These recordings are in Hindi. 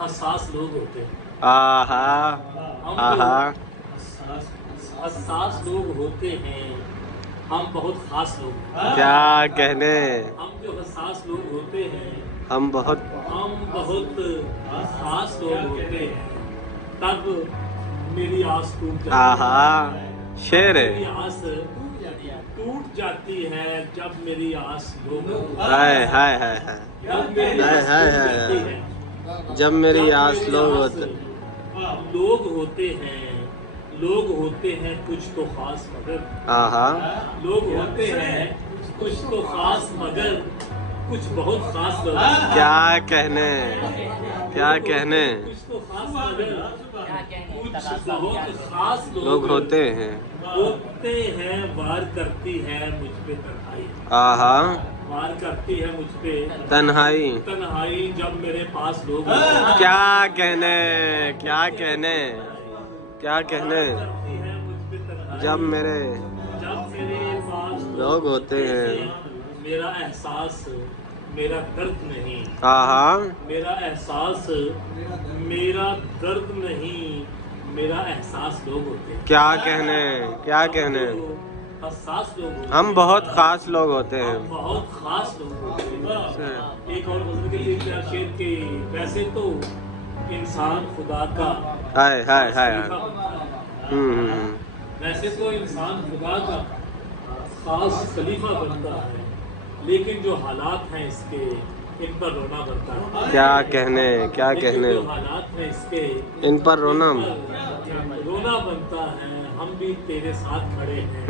हसास लोग होते हैं। आहा हम आहा। जो हसास लोग होते हैं, हम बहुत खास लोग हैं। क्या कहने। हम जो हसास लोग होते हैं, हम बहुत। हम बहुत खास लोग होते हैं। तब मेरी आस टूट जाती आहा है। शेर मेरी है। आस टूट जाती है जब मेरी आस लोग हाय हाय हाय हाय। जब मेरी हाय आस हाय टूट हाय जाती हाय। है। जब मेरी जब आस मेरी लोग आस होते। लोग होते हैं, लोग होते हैं कुछ तो खास मगर, आहा। लोग होते हैं कुछ तो खास मगर कुछ बहुत खास लोग। क्या कहने। क्या कहने। कुछ तो खास मगर कुछ बहुत खास लोग होते हैं। होते हैं। वार करती है मुझ पे तन्हाई, आहा। वार करती है मुझ पे तन्हाई। तन्हाई जब मेरे पास लोग होते हैं। क्या कहने। क्या कहने। क्या कहने। वार करती है मुझ पे तन्हाई जब मेरे जब मेरे पास लोग होते हैं। मेरा एहसास मेरा दर्द नहीं, आहा। मेरा एहसास मेरा दर्द नहीं, मेरा एहसास लोग होते हैं। क्या कहने। क्या कहने। हसास लोग होते हैं। हम बहुत खास लोग होते हम हैं। बहुत खास लोग होते हैं। एक और गजल के लिए क्या शेर के, वैसे तो इंसान खुदा का हाय हाय हाय हाय। खलीफा बनता है। हम्म। वैसे तो इंसान खुदा का खास खलीफा बनता है, लेकिन जो हालात हैं इसके, इन पर रोना बनता है। क्या कहने। क्या लेकिन कहने। जो हालात हैं इसके, इन पर रोना। पर रोना बनता है। हम भी तेरे साथ खड़े हैं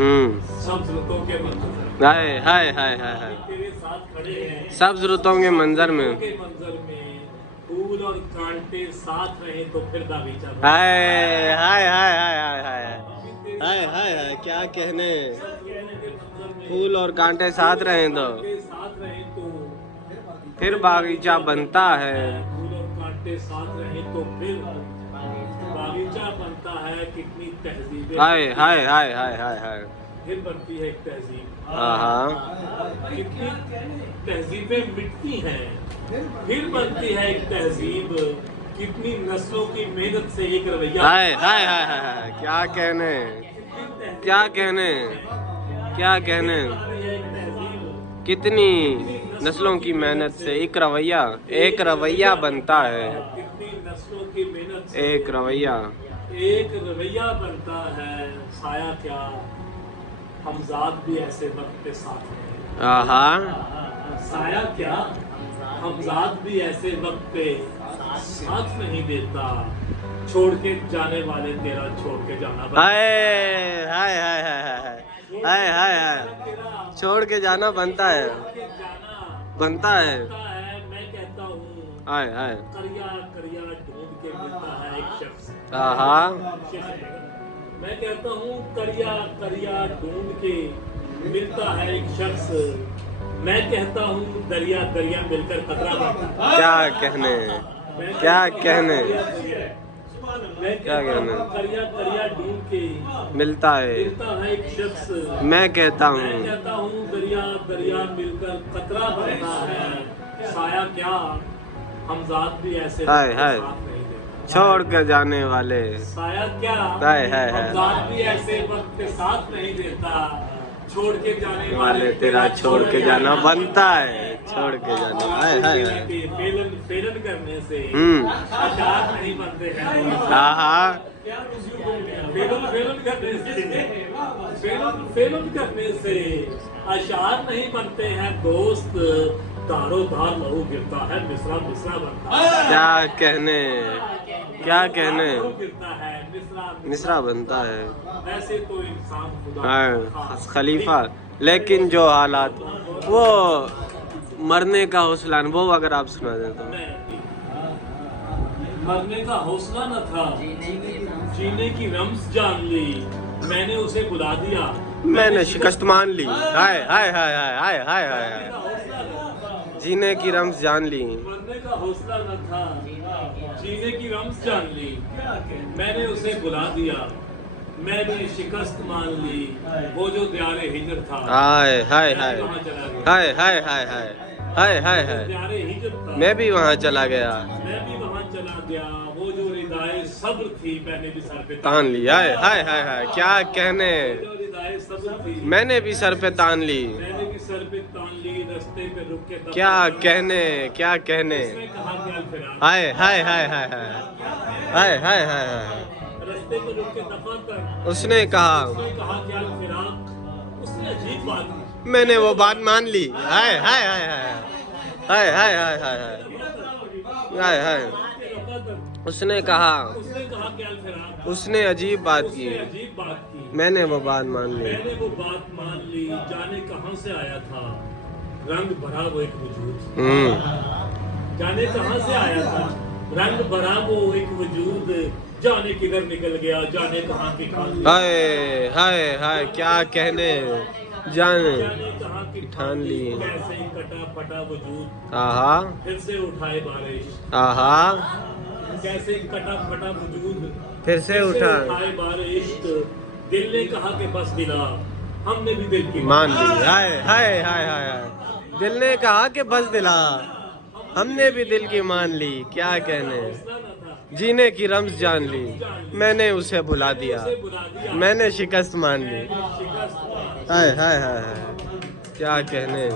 सब रुतों के मंजर में। हाय हाय हाय हाय हाय। तेरे साथ खड़े हैं सब रुतों के मंजर में। के मंजर में। फूल और कांटे साथ रहे तो फिर बागीचा हाय हाय हाय हाय हाय हाय हाय हाय हाय। क्या कहने। फूल और कांटे साथ रहे तो साथ रहे तो फिर बागीचा बनता है। फूल और कांटे साथ रहे तो फिर बागीचा बनता है। कितनी तहजीबें, हाय हाय हाय हाय हाय हाय। फिर बनती है एक तहजीब। आहा। कितनी तहजीबें मिटती हैं, फिर बनती है एक तहजीब। कितनी नस्लों की मेहनत से एक रवैया। हाय हाय हाय हाय हाय। क्या कहने। क्या कहने। क्या कहने। कितनी नस्लों की मेहनत से एक रवैया बनता है। कितनी नस्लों की मेहनत से एक रवैया। एक रवैया बनता है। साया क्या, हमजाद भी ऐसे वक्त पे साथ हैं। आहा। साया क्या, हमजाद भी ऐसे वक्त पे साथ नहीं देता। छोड़ के जाने वाले तेरा छोड़ के जाना हाय हाय हाय हाय हाय हाय हाय हाय। छोड़ के जाना बनता है। बनता है। मैं कहता हूँ हाय हाय। करिया करिया ढूंढ के मिलता है एक शख्स। आहा। मैं कहता हूँ करिया करिया ढूंढ के मिलता है एक शख्स। मैं कहता हूँ दरिया दरिया मिलकर खतरा बनता है। क्या कहने। क्या कहने। क्या कहने। करिया करिया ढूंढ के मिलता है एक शख्स। मैं कहता मैं हूँ। कहता हूँ दरिया दरिया मिलकर खतरा बनता है। साया क्या, हमजाद भी ऐसे हाय हाय। साथ नहीं देता। छोड़ कर जाने वाले। साया क्या, हाय हाय हाय। हमजाद भी ऐसे वक्त पे साथ नहीं देता। छोड़ के जाने वाले तेरा छोड़ के जाना बनता है। छोड़ के जाना। हाय हाय हाय। फेलन फेलन करने से अशार नहीं बनते हैं। आहा। फेलन फेलन करने से फेलन करने से अशार नहीं बनते हैं दोस्त। दारो दार लहू गिरता है, मिसरा मिसरा बनता है। क्या कहने। क्या कहने। गिरता है, मिसरा बनता है। वैसे तो इंसान खुदा हाँ खलीफा। लेकिन जो हालात वो मरने का हौसला, वो अगर आप सुना दें तो। मरने का हौसला न था, जीने की रम्स जान ली। मैंने उसे बुला दिया, मैंने शिकस्त मान ली। हाय हाय हाय हाय हाय हाय हाय। जीने की रम्स जान ली। मरने का हौसला न था, जीने की रम्स जान ली। मैंने उसे बुला दिया, मैंने शिकस्त मान ली। वो जो दियारे हिजर था, हाय हाय हाय हाय हाय हाय हाय हाय हाय हाय। दियारे हिजर था, मैं भी वहाँ चला गया। मैं भी वहाँ चला गया, वो जो रिदाए सब्र थी मैंने भी सर पे तान ली। हाय हाय हाय हाय, क्या कहने, जो रिदाए सब्र थी मैंने भी सर पे तान ली। मैंने भी सर पे तान ली, रास्ते पे रुक के क्या कहने, क्या कहने। उसने कहा कि अलफिराक, हाय हाय हाय हाय हाय हाय हाय हाय हाय। रास्ते पे रुक के दफा कर, उसने कहा, उसने कहा कि अलफिराक। उसने अजीब बात की, मैंने वो बात मान ली। हाय हाय हाय हाय हाय हाय हाय हाय हाय हाय। दफा कर। उसने कहा कि अलफिराक, उसने अजीब बात की, उसने अजीब बात की, मैंने वो बात मान ली। मैंने वो बात मान ली। जाने कहाँ से आया था रंग भरा वो एक वजूद, जाने कहाँ से आया था रंग भरा वो एक वजूद, जाने किधर निकल गया, जाने कहाँ की ठान ली। हाय हाय हाय, क्या कहने, जाने जाने कहाँ की ठान ली। कैसे ही कटा फटा वजूद, आहा फिर से उठाए बारिश। आहा, कैसे ही कटा फटा वजूद, फिर से उठा उठाए बारिश। दिल ने कहा कि बस दिला, हमने भी दिल की मान ली। हाय हाय हाय हाय हाय, दिल ने कहा कि बस दिला, हमने भी दिल की मान ली। क्या कहने, जीने की रम्ज जान ली, मैंने उसे भुला दिया, मैंने शिकस्त मान ली। हाय हाय हाय हाय, क्या कहने।